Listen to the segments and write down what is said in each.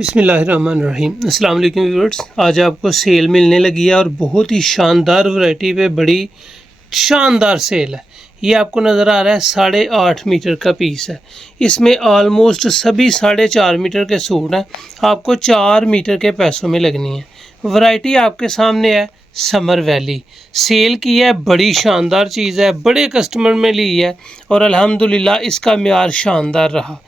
बिस्मिल्लाहिर्रहमानिर्रहीम। अस्सलाम वालेकुम व्यूअर्स। आज आपको सेल मिलने लगी है और बहुत ही शानदार वैरायटी पे बड़ी शानदार सेल है। ये आपको नज़र आ रहा है 8.5 मीटर का पीस है। इसमें ऑलमोस्ट सभी 4.5 मीटर के सूट हैं। आपको 4 मीटर के पैसों में लगनी है। वैरायटी आपके सामने है समर वैली सेल की है। बड़ी शानदार चीज़ है, बड़े कस्टमर में ली है और अल्हम्दुलिल्लाह इसका म्यार शानदार रहा।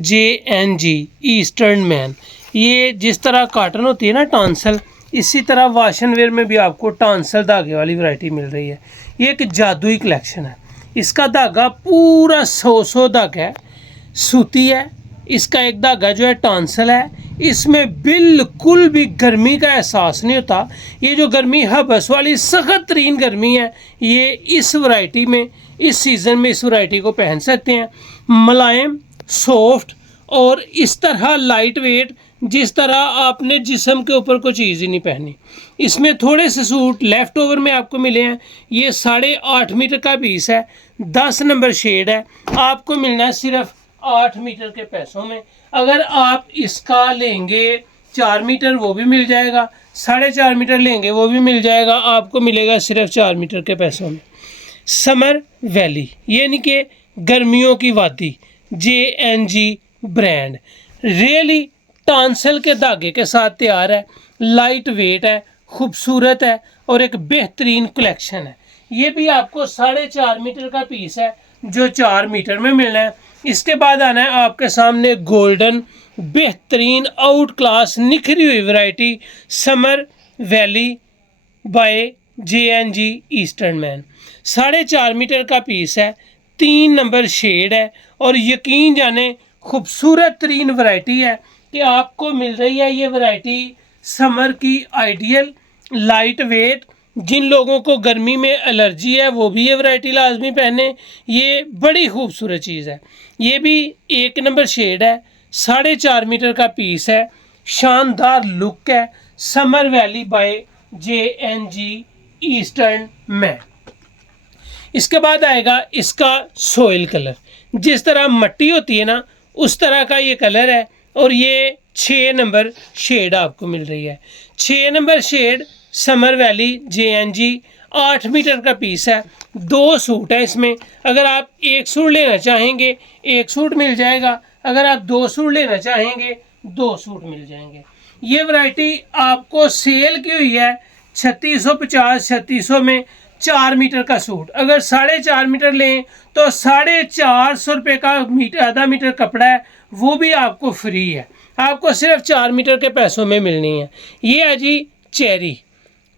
JNG ईस्टर्न मैन, ये जिस तरह काटन होती है ना टांसल, इसी तरह वाशन वेयर में भी आपको टांसल धागे वाली वैरायटी मिल रही है। ये एक जादुई कलेक्शन है। इसका धागा पूरा 100 धागा है, सूती है। इसका एक धागा जो है टांसल है। इसमें बिल्कुल भी गर्मी का एहसास नहीं होता। ये जो गर्मी हबस वाली सख्त तरीन गर्मी है, ये इस वैरायटी में, इस सीज़न में इस वैरायटी को पहन सकते हैं। मुलायम, सॉफ्ट और इस तरह लाइट वेट, जिस तरह आपने जिस्म के ऊपर कोई चीज़ ही नहीं पहनी। इसमें थोड़े से सूट लेफ़्ट ओवर में आपको मिले हैं। ये 8.5 मीटर का पीस है, 10 नंबर शेड है। आपको मिलना है सिर्फ 8 मीटर के पैसों में। अगर आप इसका लेंगे 4 मीटर वो भी मिल जाएगा, 4.5 मीटर लेंगे वो भी मिल जाएगा। आपको मिलेगा सिर्फ 4 मीटर के पैसों में। समर वैली यानी कि गर्मियों की वादी, JNG ब्रांड, रियली टांसल के धागे के साथ तैयार है। लाइट वेट है, खूबसूरत है और एक बेहतरीन कलेक्शन है। ये भी आपको 4.5 मीटर का पीस है जो 4 मीटर में मिलना है। इसके बाद आना है आपके सामने गोल्डन, बेहतरीन आउट क्लास निखरी हुई variety summer valley by JNG eastern man. 4.5 metre का पीस है, 3 नंबर शेड है और यकीन जाने खूबसूरत तरीन वैरायटी है कि आपको मिल रही है। ये वैरायटी समर की आइडियल, लाइट वेट। जिन लोगों को गर्मी में एलर्जी है वो भी ये वैरायटी लाजमी पहने। ये बड़ी खूबसूरत चीज़ है। ये भी 1 नंबर शेड है, 4.5 मीटर का पीस है, शानदार लुक है। Summer valley by JNG eastern man. इसके बाद आएगा इसका सोयल कलर। जिस तरह मट्टी होती है ना, उस तरह का ये कलर है और ये 6 नंबर शेड आपको मिल रही है। 6 number shade summer valley JNG, 8 metre का पीस है। 2 सूट है इसमें। अगर आप 1 सूट लेना चाहेंगे 1 सूट मिल जाएगा। अगर आप 2 सूट लेना चाहेंगे 2 सूट मिल जाएंगे। ये वैरायटी आपको सेल की हुई है 3650-3600 में 4 मीटर का सूट। अगर 4.5 मीटर लें तो 450 रुपये का आधा मीटर कपड़ा है, वो भी आपको फ्री है। आपको सिर्फ 4 मीटर के पैसों में मिलनी है। ये है जी चेरी।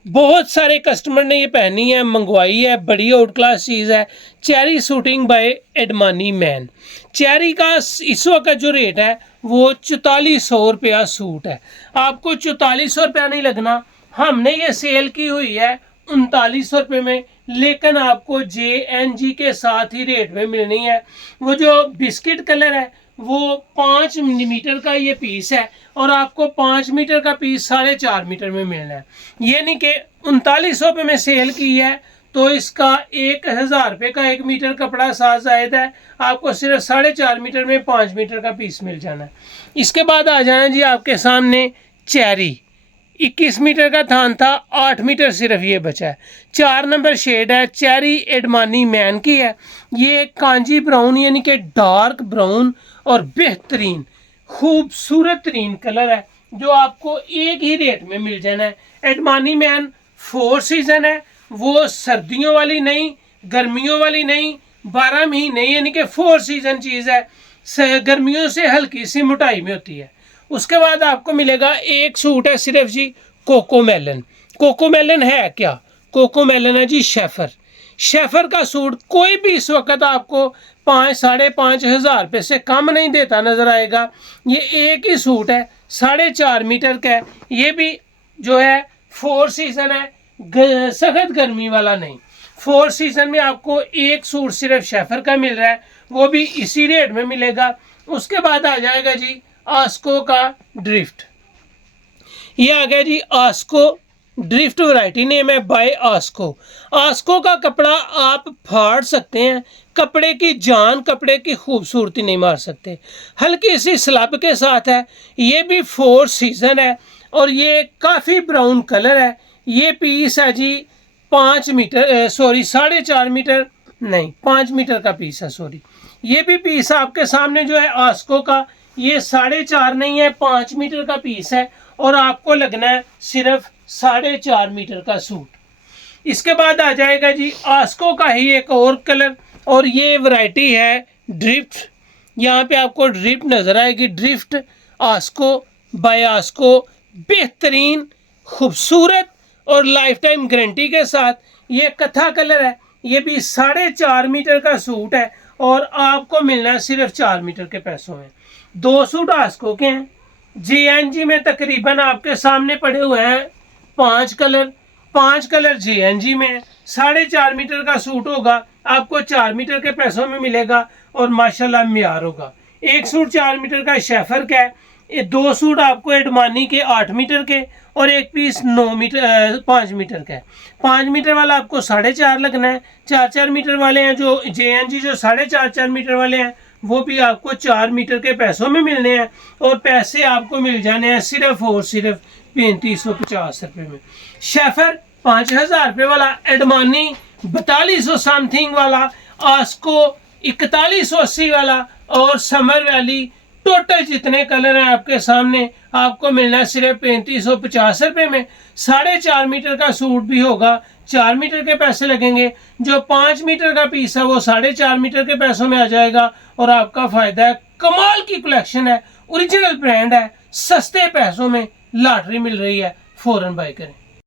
बहुत सारे कस्टमर ने ये पहनी है, मंगवाई है, बड़ी आउट क्लास चीज़ है। चेरी शूटिंग बाय एडमानी मैन। चेरी का इस वक्त जो रेट है वो 4400 रुपया सूट है। आपको 4400 रुपया नहीं लगना। हमने ये सेल की हुई है 3900 रुपये में, लेकिन आपको JNG के साथ ही रेट में मिलनी है। वो जो बिस्किट कलर है वो 5 मीटर का ये पीस है और आपको 5 मीटर का पीस 4.5 मीटर में मिलना है। ये नहीं कि 3900 रुपये में सेल की है तो इसका 1000 रुपये का 1 मीटर कपड़ा साथ जायद है। आपको सिर्फ 4.5 मीटर में 5 मीटर का पीस मिल जाना है। इसके बाद आ जाना जी आपके सामने चेरी। 21 मीटर का थान था, 8 मीटर सिर्फ ये बचा है। 4 नंबर शेड है, चेरी एडमानी मैन की है। ये कांजी ब्राउन यानी कि डार्क ब्राउन और बेहतरीन खूबसूरत तरीन कलर है जो आपको एक ही रेट में मिल जाना है। एडमानी मैन 4 सीज़न है, वो सर्दियों वाली नहीं, गर्मियों वाली नहीं, 12 महीने यानी कि 4 सीज़न चीज़ है। गर्मियों से हल्की सी मोटाई में होती है। उसके बाद आपको मिलेगा एक सूट है सिर्फ जी कोको मेलन। कोको मेलन है क्या? कोको मेलन है जी शेफर। शेफर का सूट कोई भी इस वक्त आपको 5-5.5 हज़ार रुपये से कम नहीं देता नज़र आएगा। ये एक ही सूट है, 4.5 मीटर का है। ये भी जो है 4 सीज़न है, सख्त गर्मी वाला नहीं। 4 सीज़न में आपको एक सूट सिर्फ शेफर का मिल रहा है, वो भी इसी रेट में मिलेगा। उसके बाद आ जाएगा जी आस्को का ड्रिफ्ट। ये आ गया जी आस्को ड्रिफ्ट, वैरायटी नेम है बाय आस्को। आस्को का कपड़ा आप फाड़ सकते हैं, कपड़े की जान, कपड़े की खूबसूरती नहीं मार सकते। हल्की सी स्लब के साथ है, ये भी 4 सीज़न है और ये काफ़ी ब्राउन कलर है। ये पीस है जी 5 मीटर, सॉरी 4.5 मीटर नहीं 5 मीटर का पीस है, सॉरी। ये भी पीस आपके सामने जो है आस्को का, ये 4.5 नहीं है 5 मीटर का पीस है और आपको लगना है सिर्फ 4.5 मीटर का सूट। इसके बाद आ जाएगा जी आस्को का ही एक और कलर, और ये वैरायटी है ड्रिफ्ट। यहाँ पे आपको ड्रिफ्ट नज़र आएगी, ड्रिफ्ट आस्को बाय आस्को, बेहतरीन खूबसूरत और लाइफ टाइम गारंटी के साथ। ये कथा कलर है, ये भी 4.5 मीटर का सूट है और आपको मिलना है सिर्फ 4 मीटर के पैसों में। 2 सूट आस्को के हैं। JNG में तकरीबन आपके सामने पड़े हुए हैं 5 कलर, 5 कलर JNG में। 4.5 मीटर का सूट होगा, आपको 4 मीटर के पैसों में मिलेगा और माशाल्लाह म्यार होगा। एक सूट 4 मीटर का शेफर का है, ये 2 सूट आपको एडमानी के 8 मीटर के और एक पीस 5 मीटर का है। 5 मीटर वाला आपको 4.5 लगना है। 4-4 मीटर वाले हैं जो JNG, जो 4.5 मीटर वाले हैं वो भी आपको 4 मीटर के पैसों में मिलने हैं और पैसे आपको मिल जाने हैं सिर्फ और सिर्फ 3550 रुपये में। शेफर 5000 रुपये वाला, एडमानी 4200 समथिंग वाला, आस्को 4180 वाला और समर वैली, टोटल जितने कलर हैं आपके सामने आपको मिलना है सिर्फ 3550 रुपये में। 4.5 मीटर का सूट भी होगा, 4 मीटर के पैसे लगेंगे। जो 5 मीटर का पीस है वो 4.5 मीटर के पैसों में आ जाएगा और आपका फायदा है। कमाल की कलेक्शन है, ओरिजिनल ब्रांड है, सस्ते पैसों में लॉटरी मिल रही है, फौरन बाय करें।